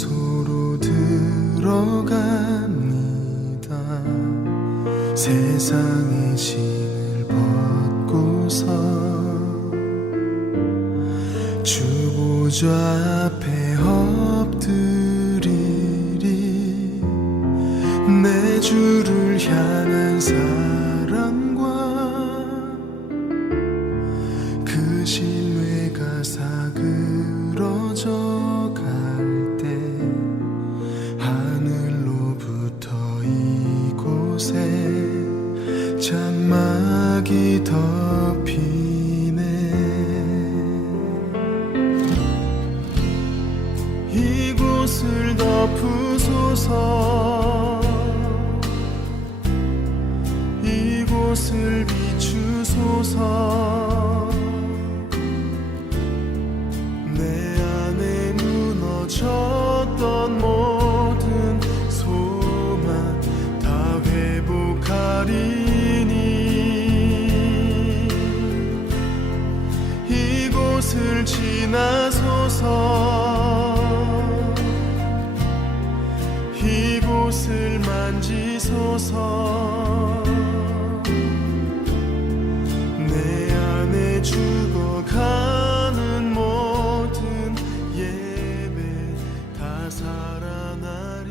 장소로 들어갑니다. 세상의 신을 벗고서 주 보좌 앞에 엎드리리. 내 주를 향한 사랑과 그 신뢰가 사그러져 갈 때 하늘로부터 이곳에 장막이 덮이네. 이곳을 덮으소서. 이곳을 비추소서. 내 안에 무너졌던 모든 소망 다 회복하리니. 이곳을 지나소서. 이곳을 만지소서. 내 안에 죽어가는 모든 예배 다 살아나리라.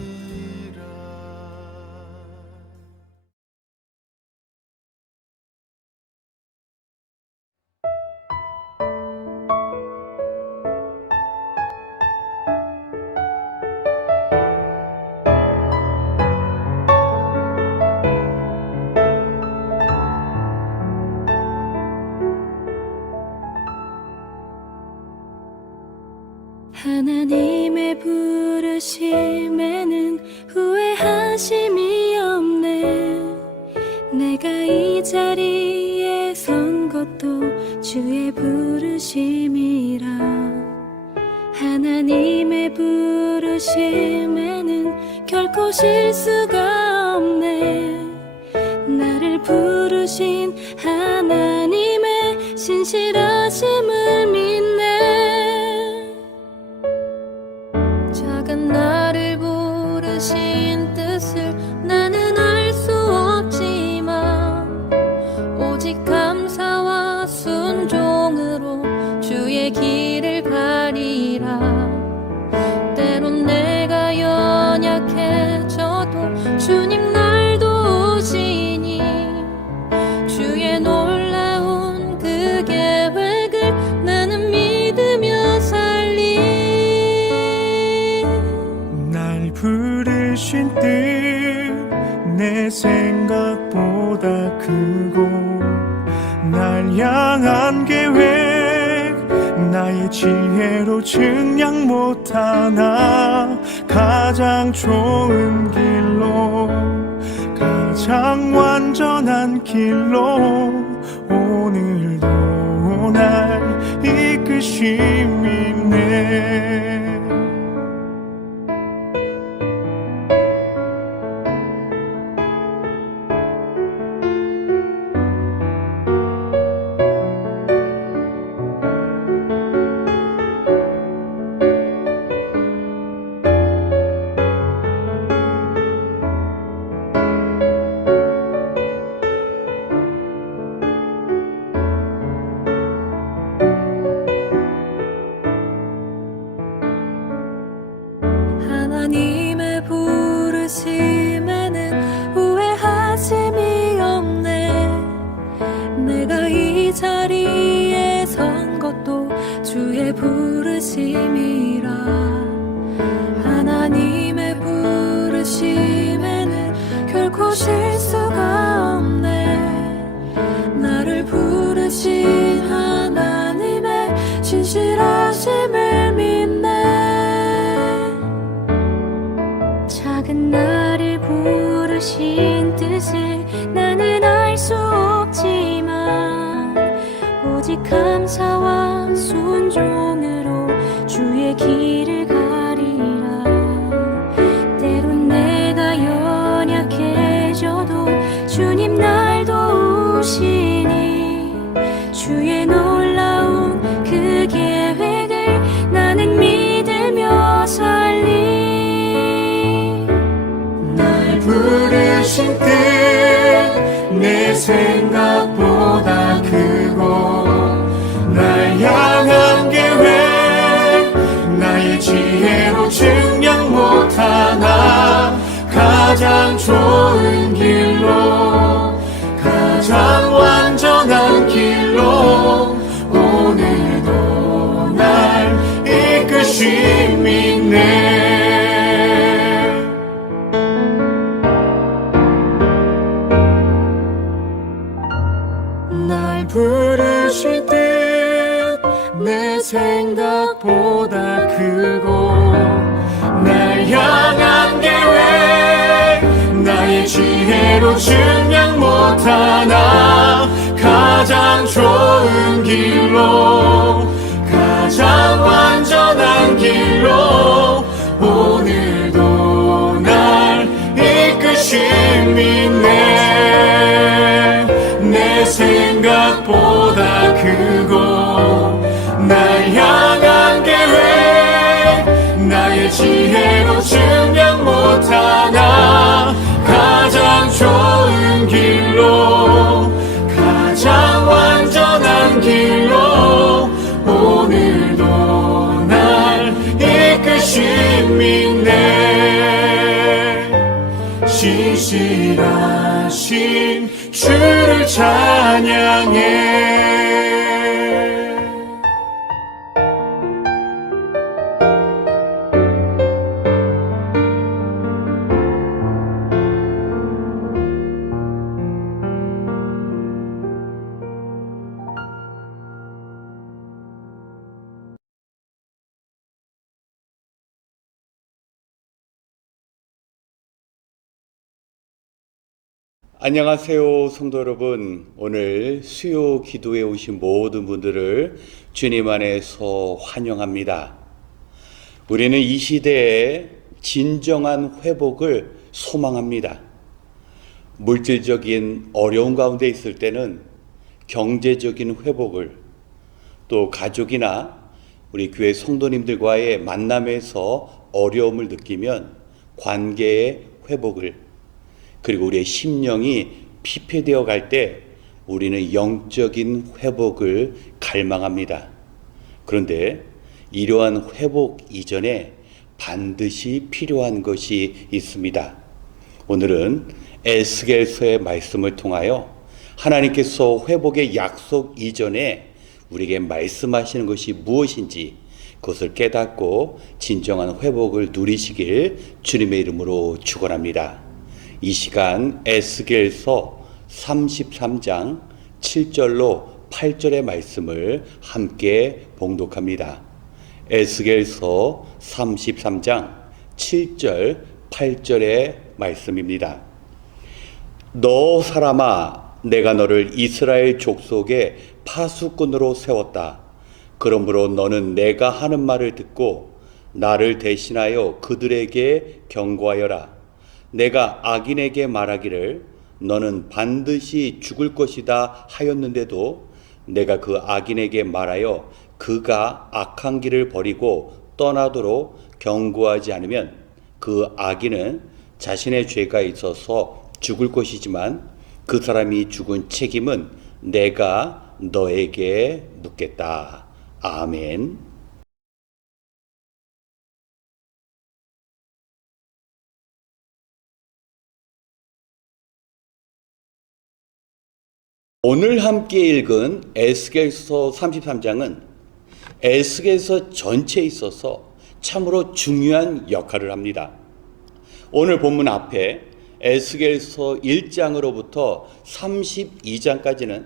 하나님의 부르심에는 후회하심이 없네. 내가 이 자리에 선 것도 주의 부르심이라. 하나님의 부르심에는 결코 실수가 없네. 나를 부르신 하나님의 신실하심을 믿네. 작은 나를 부르신 뜻을 나는 알 수 없지만 오직 감사와 순종으로 주의 길을 가리라. 때론 내가 연약해져도 주님 날 도우시니 주의 놀라운 그 계획을 나는 믿으며 살리. 날 부르신 뜻 내 생각보다 크고 날 향한 계획 나의 지혜로 증량 못하나. 가장 좋은 길로 가장 완전한 길로 오늘도 날 이끄심이네. 하나님의 부르심에는 후회하심이 없네. 내가 이 자리에 선 것도 주의 부르심이라. 하나님의 부르심에는 결코 실수가 없네. 나를 부르신 하나님의 신실하심을 믿네. 작은 나를 부르신 뜻을 나는 알 수 없지만 오직 감사와 순종으로 주의 길을 가리라. 때론 내가 연약해져도 주님 날 도우시니 주의 놀라운 그 계획을 나는 믿으며 살리. 생각보다 크고 날 향한 계획 나의 지혜로 증명 못하나 가장 좋은 길로 가장 완전한 길로 오늘도 날 이끄심 있네. 날 부르실 때 내 생각보다 크고 날 향한 계획 나의 지혜로 증명 못하나 가장 좋은 길로 가장 완전한 길로 오늘도 날 이끄심 있네. 내 생각보다 크고 날 향한 계획 나의 지혜로 증명 못하나 가장 좋은 길로 가장 완전한 길로 오늘도 날 이끄심 있네. 신실하신 주를 찬양해. 안녕하세요, 성도 여러분. 오늘 수요 기도에 오신 모든 분들을 주님 안에서 환영합니다. 우리는 이 시대에 진정한 회복을 소망합니다. 물질적인 어려운 가운데 있을 때는 경제적인 회복을, 또 가족이나 우리 교회 성도님들과의 만남에서 어려움을 느끼면 관계의 회복을, 그리고 우리의 심령이 피폐되어 갈 때 우리는 영적인 회복을 갈망합니다. 그런데 이러한 회복 이전에 반드시 필요한 것이 있습니다. 오늘은 에스겔서의 말씀을 통하여 하나님께서 회복의 약속 이전에 우리에게 말씀하시는 것이 무엇인지 그것을 깨닫고 진정한 회복을 누리시길 주님의 이름으로 축원합니다. 이 시간 에스겔서 33장 7절로 8절의 말씀을 함께 봉독합니다. 에스겔서 33장 7절 8절의 말씀입니다. 너 사람아, 내가 너를 이스라엘 족속의 파수꾼으로 세웠다. 그러므로 너는 내가 하는 말을 듣고 나를 대신하여 그들에게 경고하여라. 내가 악인에게 말하기를 너는 반드시 죽을 것이다 하였는데도 내가 그 악인에게 말하여 그가 악한 길을 버리고 떠나도록 경고하지 않으면 그 악인은 자신의 죄가 있어서 죽을 것이지만 그 사람이 죽은 책임은 내가 너에게 묻겠다. 아멘. 오늘 함께 읽은 에스겔서 33장은 에스겔서 전체에 있어서 참으로 중요한 역할을 합니다. 오늘 본문 앞에 에스겔서 1장으로부터 32장까지는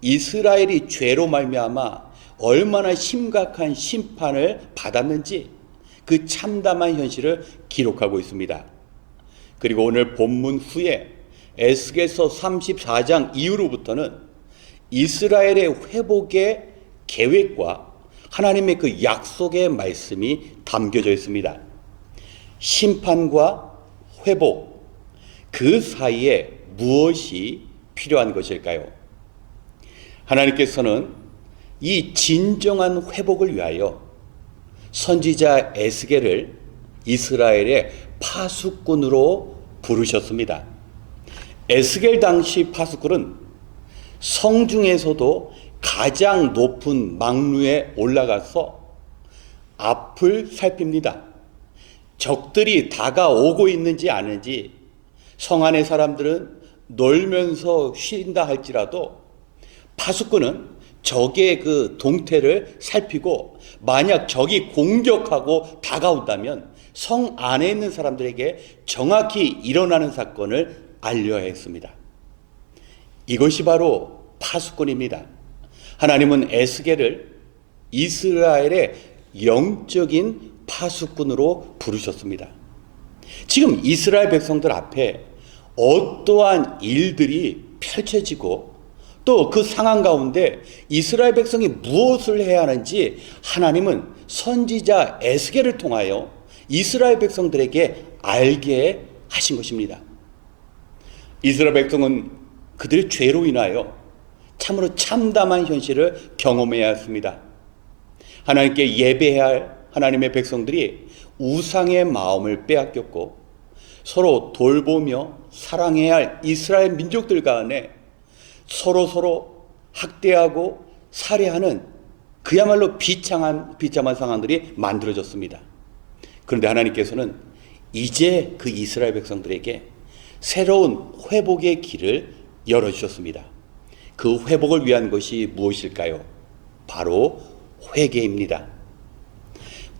이스라엘이 죄로 말미암아 얼마나 심각한 심판을 받았는지 그 참담한 현실을 기록하고 있습니다. 그리고 오늘 본문 후에 에스겔서 34장 이후로부터는 이스라엘의 회복의 계획과 하나님의 그 약속의 말씀이 담겨져 있습니다. 심판과 회복, 그 사이에 무엇이 필요한 것일까요? 하나님께서는 이 진정한 회복을 위하여 선지자 에스겔을 이스라엘의 파수꾼으로 부르셨습니다. 에스겔 당시 파수꾼은 성 중에서도 가장 높은 망루에 올라가서 앞을 살핍니다. 적들이 다가오고 있는지 아는지, 성 안의 사람들은 놀면서 쉰다 할지라도 파수꾼은 적의 그 동태를 살피고, 만약 적이 공격하고 다가온다면 성 안에 있는 사람들에게 정확히 일어나는 사건을 알려야 했습니다. 이것이 바로 파수꾼입니다. 하나님은 에스겔을 이스라엘의 영적인 파수꾼으로 부르셨습니다. 지금 이스라엘 백성들 앞에 어떠한 일들이 펼쳐지고 또 그 상황 가운데 이스라엘 백성이 무엇을 해야 하는지 하나님은 선지자 에스겔을 통하여 이스라엘 백성들에게 알게 하신 것입니다. 이스라엘 백성은 그들의 죄로 인하여 참으로 참담한 현실을 경험해야 했습니다. 하나님께 예배해야 할 하나님의 백성들이 우상의 마음을 빼앗겼고, 서로 돌보며 사랑해야 할 이스라엘 민족들 간에 서로 학대하고 살해하는 그야말로 비참한 상황들이 만들어졌습니다. 그런데 하나님께서는 이제 그 이스라엘 백성들에게 새로운 회복의 길을 열어주셨습니다. 그 회복을 위한 것이 무엇일까요? 바로 회개입니다.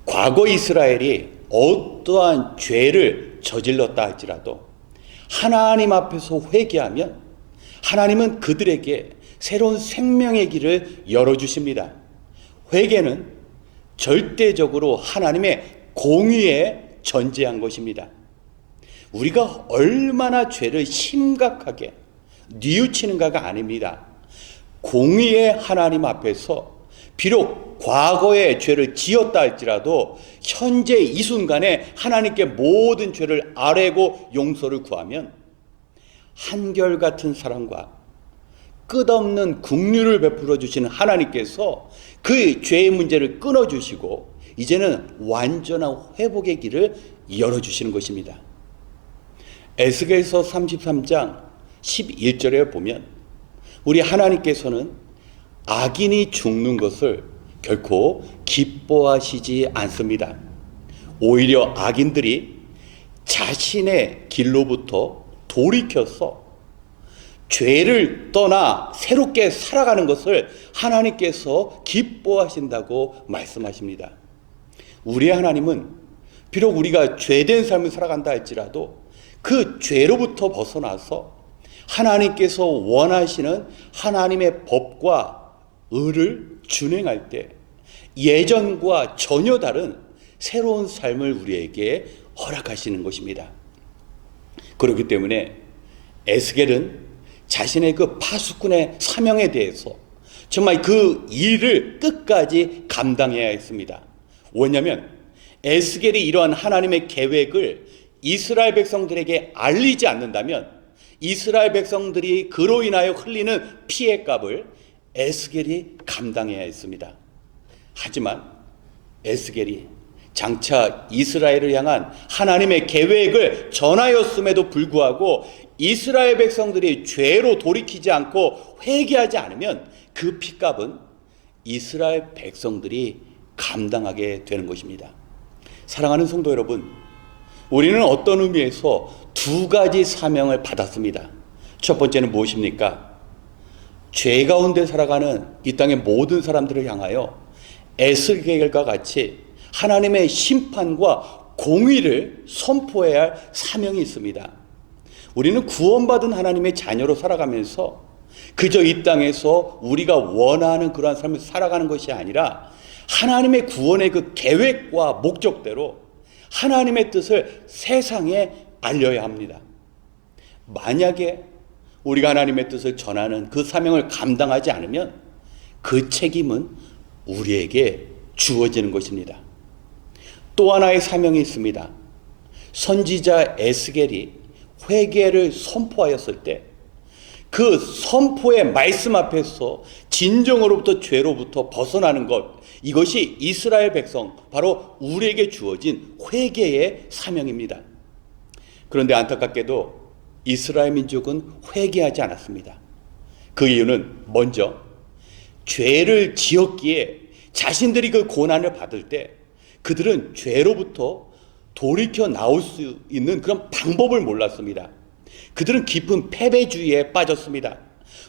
과거 이스라엘이 어떠한 죄를 저질렀다 할지라도 하나님 앞에서 회개하면 하나님은 그들에게 새로운 생명의 길을 열어주십니다. 회개는 절대적으로 하나님의 공의에 전제한 것입니다. 우리가 얼마나 죄를 심각하게 뉘우치는가가 아닙니다. 공의의 하나님 앞에서 비록 과거의 죄를 지었다 할지라도 현재 이 순간에 하나님께 모든 죄를 아뢰고 용서를 구하면 한결같은 사랑과 끝없는 긍휼을 베풀어 주시는 하나님께서 그 죄의 문제를 끊어주시고 이제는 완전한 회복의 길을 열어주시는 것입니다. 에스겔서 33장 11절에 보면 우리 하나님께서는 악인이 죽는 것을 결코 기뻐하시지 않습니다. 오히려 악인들이 자신의 길로부터 돌이켜서 죄를 떠나 새롭게 살아가는 것을 하나님께서 기뻐하신다고 말씀하십니다. 우리의 하나님은 비록 우리가 죄된 삶을 살아간다 할지라도 그 죄로부터 벗어나서 하나님께서 원하시는 하나님의 법과 의를 준행할 때 예전과 전혀 다른 새로운 삶을 우리에게 허락하시는 것입니다. 그렇기 때문에 에스겔은 자신의 그 파수꾼의 사명에 대해서 정말 그 일을 끝까지 감당해야 했습니다. 왜냐하면 에스겔이 이러한 하나님의 계획을 이스라엘 백성들에게 알리지 않는다면 이스라엘 백성들이 그로 인하여 흘리는 피해 값을 에스겔이 감당해야 했습니다. 하지만 에스겔이 장차 이스라엘을 향한 하나님의 계획을 전하였음에도 불구하고 이스라엘 백성들이 죄로 돌이키지 않고 회개하지 않으면 그 피값은 이스라엘 백성들이 감당하게 되는 것입니다. 사랑하는 성도 여러분, 우리는 어떤 의미에서 두 가지 사명을 받았습니다. 첫 번째는 무엇입니까? 죄 가운데 살아가는 이 땅의 모든 사람들을 향하여 에스겔과 같이 하나님의 심판과 공의를 선포해야 할 사명이 있습니다. 우리는 구원받은 하나님의 자녀로 살아가면서 그저 이 땅에서 우리가 원하는 그러한 삶을 살아가는 것이 아니라 하나님의 구원의 그 계획과 목적대로 하나님의 뜻을 세상에 알려야 합니다. 만약에 우리가 하나님의 뜻을 전하는 그 사명을 감당하지 않으면 그 책임은 우리에게 주어지는 것입니다. 또 하나의 사명이 있습니다. 선지자 에스겔이 회개를 선포하였을 때 그 선포의 말씀 앞에서 진정으로부터 죄로부터 벗어나는 것, 이것이 이스라엘 백성, 바로 우리에게 주어진 회개의 사명입니다. 그런데 안타깝게도 이스라엘 민족은 회개하지 않았습니다. 그 이유는 먼저 죄를 지었기에 자신들이 그 고난을 받을 때 그들은 죄로부터 돌이켜 나올 수 있는 그런 방법을 몰랐습니다. 그들은 깊은 패배주의에 빠졌습니다.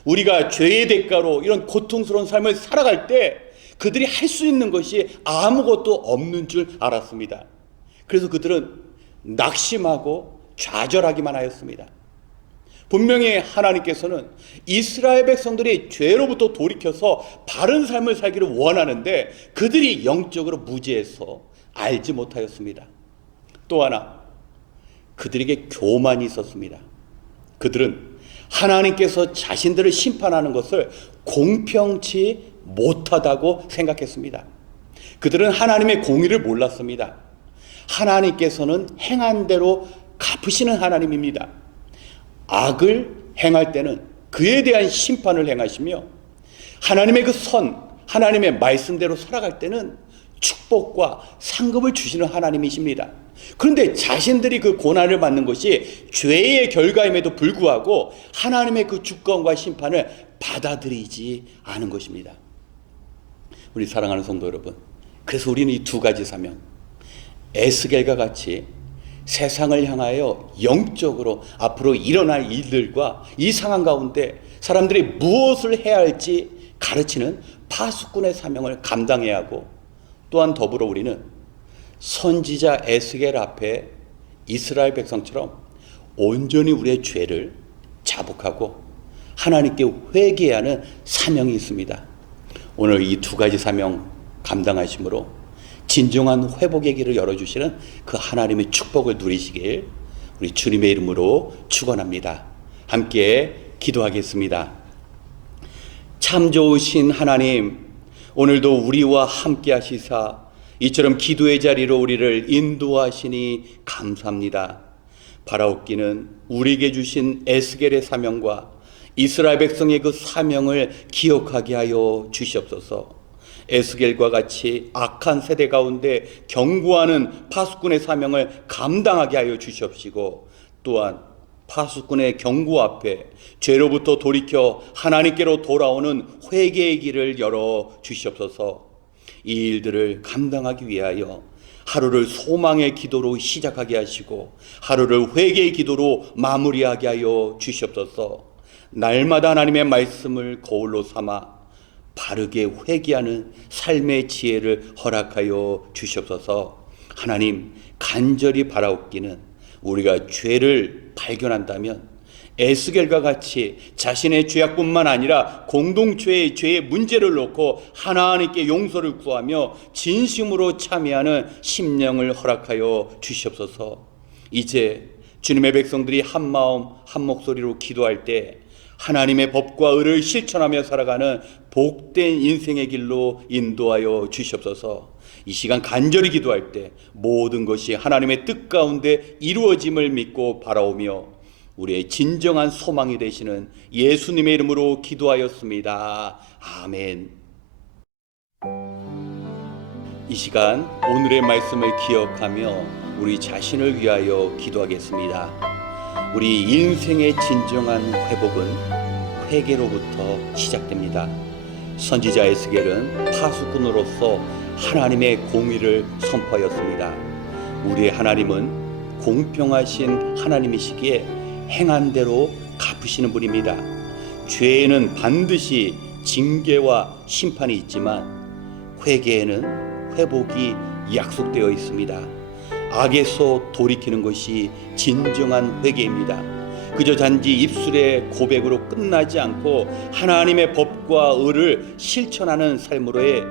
우리가 죄의 대가로 이런 고통스러운 삶을 살아갈 때 그들이 할 수 있는 것이 아무것도 없는 줄 알았습니다. 그래서 그들은 낙심하고 좌절하기만 하였습니다. 분명히 하나님께서는 이스라엘 백성들이 죄로부터 돌이켜서 바른 삶을 살기를 원하는데 그들이 영적으로 무지해서 알지 못하였습니다. 또 하나, 그들에게 교만이 있었습니다. 그들은 하나님께서 자신들을 심판하는 것을 공평치 못하다고 생각했습니다. 그들은 하나님의 공의를 몰랐습니다. 하나님께서는 행한 대로 갚으시는 하나님입니다. 악을 행할 때는 그에 대한 심판을 행하시며 하나님의 그 선, 하나님의 말씀대로 살아갈 때는 축복과 상급을 주시는 하나님이십니다. 그런데 자신들이 그 고난을 받는 것이 죄의 결과임에도 불구하고 하나님의 그 주권과 심판을 받아들이지 않은 것입니다. 우리 사랑하는 성도 여러분, 그래서 우리는 이 두 가지 사명, 에스겔과 같이 세상을 향하여 영적으로 앞으로 일어날 일들과 이 상황 가운데 사람들이 무엇을 해야 할지 가르치는 파수꾼의 사명을 감당해야 하고, 또한 더불어 우리는 선지자 에스겔 앞에 이스라엘 백성처럼 온전히 우리의 죄를 자복하고 하나님께 회개해야 하는 사명이 있습니다. 오늘 이 두 가지 사명 감당하심으로 진정한 회복의 길을 열어주시는 그 하나님의 축복을 누리시길 우리 주님의 이름으로 축원합니다. 함께 기도하겠습니다. 참 좋으신 하나님, 오늘도 우리와 함께 하시사 이처럼 기도의 자리로 우리를 인도하시니 감사합니다. 바라옵기는 우리에게 주신 에스겔의 사명과 이스라엘 백성의 그 사명을 기억하게 하여 주시옵소서. 에스겔과 같이 악한 세대 가운데 경고하는 파수꾼의 사명을 감당하게 하여 주시옵시고, 또한 파수꾼의 경고 앞에 죄로부터 돌이켜 하나님께로 돌아오는 회개의 길을 열어 주시옵소서. 이 일들을 감당하기 위하여 하루를 소망의 기도로 시작하게 하시고 하루를 회개의 기도로 마무리하게 하여 주시옵소서. 날마다 하나님의 말씀을 거울로 삼아 바르게 회개하는 삶의 지혜를 허락하여 주시옵소서. 하나님, 간절히 바라옵기는 우리가 죄를 발견한다면 에스겔과 같이 자신의 죄악뿐만 아니라 공동체의 죄의 문제를 놓고 하나님께 용서를 구하며 진심으로 참여하는 심령을 허락하여 주시옵소서. 이제 주님의 백성들이 한 마음 한 목소리로 기도할 때 하나님의 법과 의를 실천하며 살아가는 복된 인생의 길로 인도하여 주시옵소서. 이 시간 간절히 기도할 때 모든 것이 하나님의 뜻 가운데 이루어짐을 믿고 바라오며 우리의 진정한 소망이 되시는 예수님의 이름으로 기도하였습니다. 아멘. 이 시간 오늘의 말씀을 기억하며 우리 자신을 위하여 기도하겠습니다. 우리 인생의 진정한 회복은 회개로부터 시작됩니다. 선지자 에스겔은 파수꾼으로서 하나님의 공의를 선포하였습니다. 우리의 하나님은 공평하신 하나님이시기에 행한 대로 갚으시는 분입니다. 죄에는 반드시 징계와 심판이 있지만 회개에는 회복이 약속되어 있습니다. 악에서 돌이키는 것이 진정한 회개입니다. 그저 단지 입술의 고백으로 끝나지 않고 하나님의 법과 의를 실천하는 삶으로의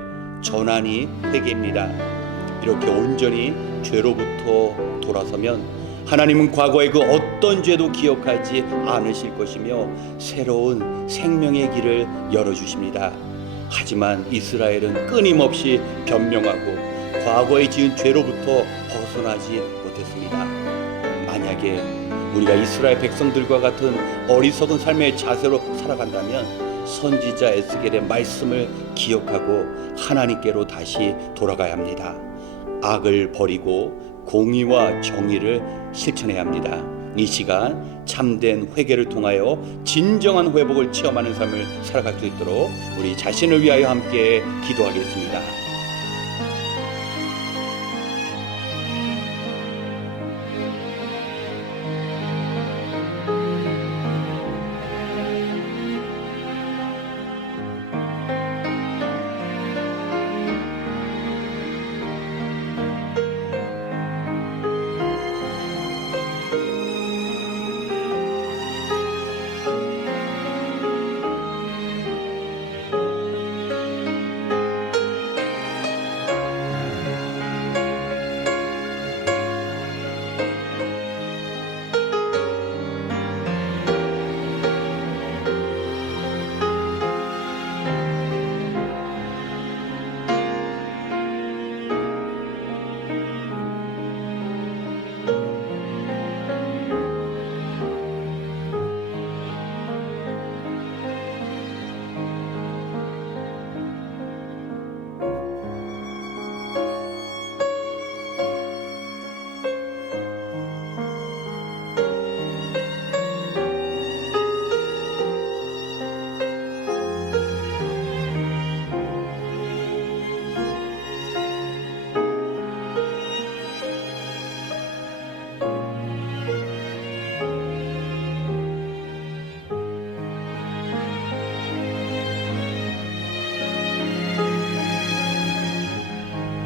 전환이 회개입니다. 이렇게 온전히 죄로부터 돌아서면 하나님은 과거의 그 어떤 죄도 기억하지 않으실 것이며 새로운 생명의 길을 열어주십니다. 하지만 이스라엘은 끊임없이 변명하고 과거에 지은 죄로부터 벗어나지 못했습니다. 만약에 우리가 이스라엘 백성들과 같은 어리석은 삶의 자세로 살아간다면 선지자 에스겔의 말씀을 기억하고 하나님께로 다시 돌아가야 합니다. 악을 버리고 공의와 정의를 실천해야 합니다. 이 시간 참된 회개를 통하여 진정한 회복을 체험하는 삶을 살아갈 수 있도록 우리 자신을 위하여 함께 기도하겠습니다.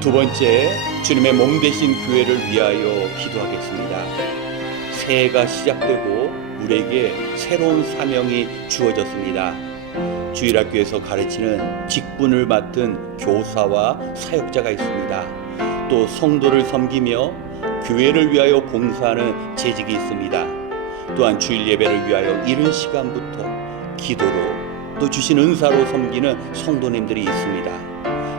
두 번째, 주님의 몸 되신 교회를 위하여 기도하겠습니다. 새해가 시작되고 우리에게 새로운 사명이 주어졌습니다. 주일학교에서 가르치는 직분을 맡은 교사와 사역자가 있습니다. 또 성도를 섬기며 교회를 위하여 봉사하는 재직이 있습니다. 또한 주일 예배를 위하여 이른 시간부터 기도로 또 주신 은사로 섬기는 성도님들이 있습니다.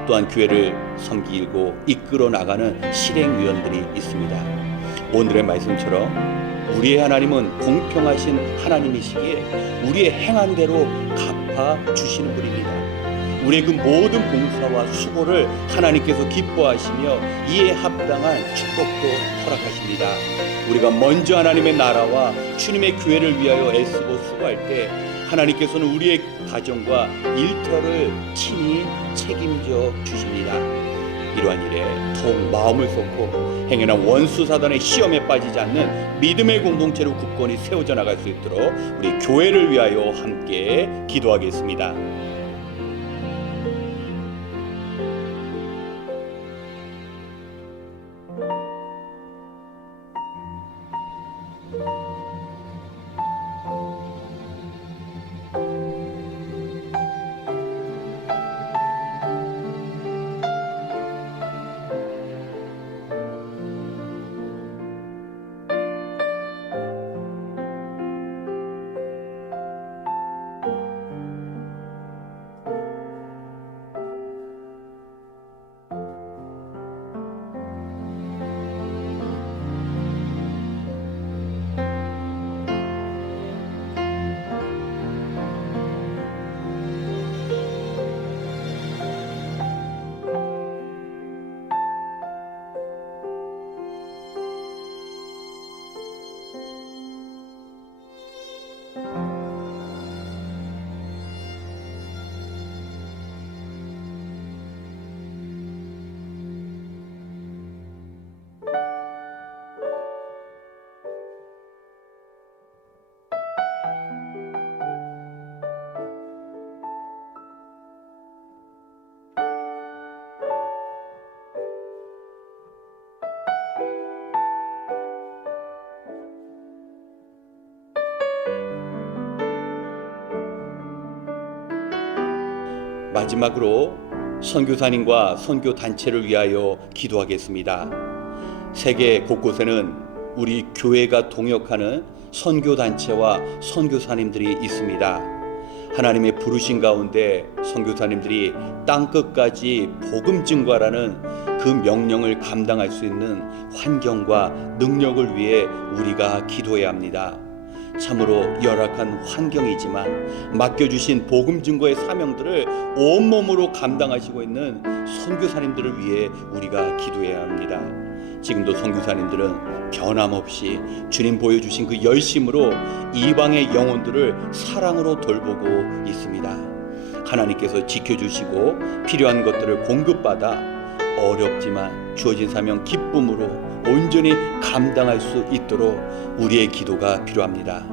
또한 교회를 섬기고 이끌어 나가는 실행위원들이 있습니다. 오늘의 말씀처럼 우리의 하나님은 공평하신 하나님이시기에 우리의 행한 대로 갚아 주시는 분입니다. 우리의 그 모든 봉사와 수고를 하나님께서 기뻐하시며 이에 합당한 축복도 허락하십니다. 우리가 먼저 하나님의 나라와 주님의 교회를 위하여 애쓰고 수고할 때 하나님께서는 우리의 가정과 일터를 친히 책임져 주십니다. 이러한 일에 더욱 마음을 쏟고 행여나 원수 사단의 시험에 빠지지 않는 믿음의 공동체로 굳건히 세워져 나갈 수 있도록 우리 교회를 위하여 함께 기도하겠습니다. 마지막으로 선교사님과 선교단체를 위하여 기도하겠습니다. 세계 곳곳에는 우리 교회가 동역하는 선교단체와 선교사님들이 있습니다. 하나님의 부르신 가운데 선교사님들이 땅끝까지 복음 증거하라는 그 명령을 감당할 수 있는 환경과 능력을 위해 우리가 기도해야 합니다. 참으로 열악한 환경이지만 맡겨주신 복음 증거의 사명들을 온몸으로 감당하시고 있는 선교사님들을 위해 우리가 기도해야 합니다. 지금도 선교사님들은 변함없이 주님 보여주신 그 열심으로 이방의 영혼들을 사랑으로 돌보고 있습니다. 하나님께서 지켜주시고 필요한 것들을 공급받아 어렵지만 주어진 사명 기쁨으로 온전히 감당할 수 있도록 우리의 기도가 필요합니다.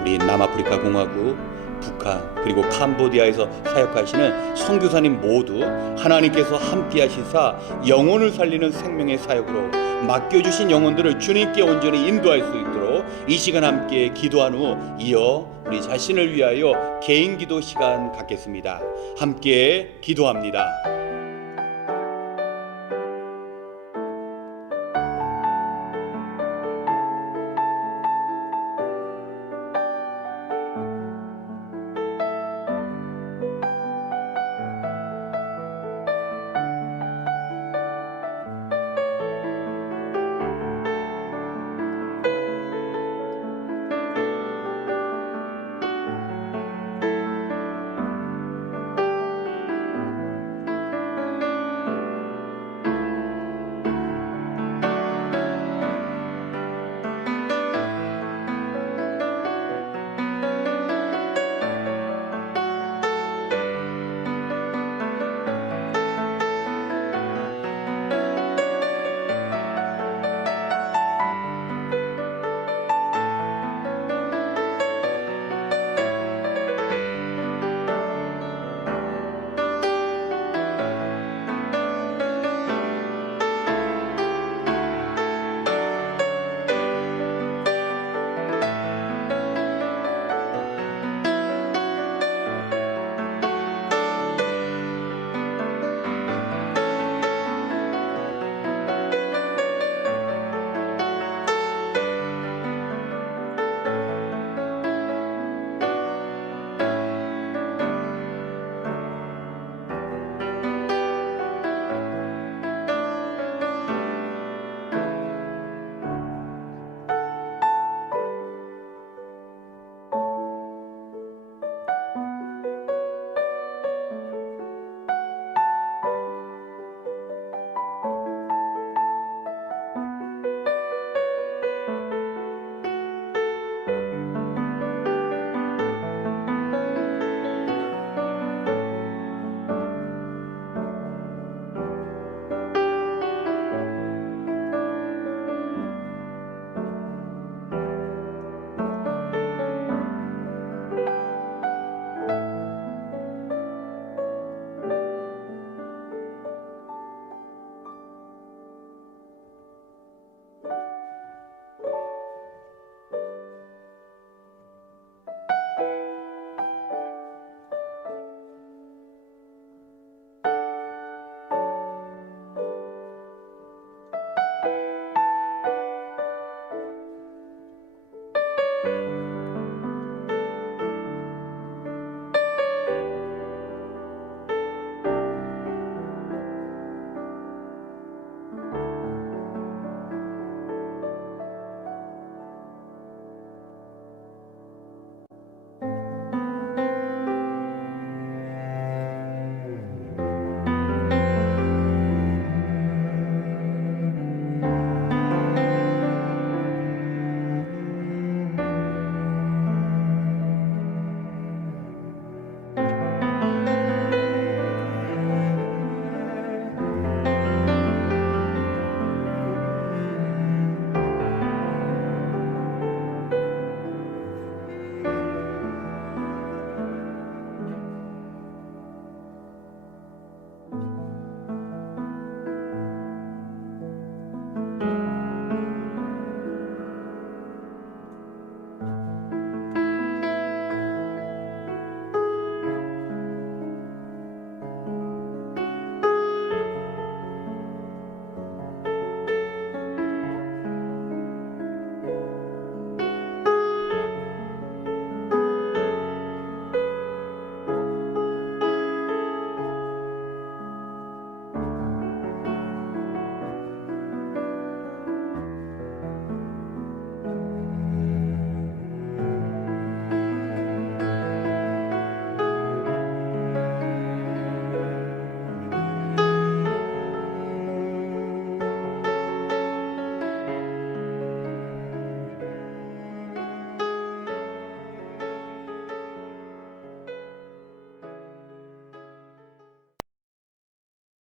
우리 남아프리카 공화국, 북한 그리고 캄보디아에서 사역하시는 선교사님 모두 하나님께서 함께 하시사 영혼을 살리는 생명의 사역으로 맡겨주신 영혼들을 주님께 온전히 인도할 수 있도록 이 시간 함께 기도한 후 이어 우리 자신을 위하여 개인 기도 시간 갖겠습니다. 함께 기도합니다.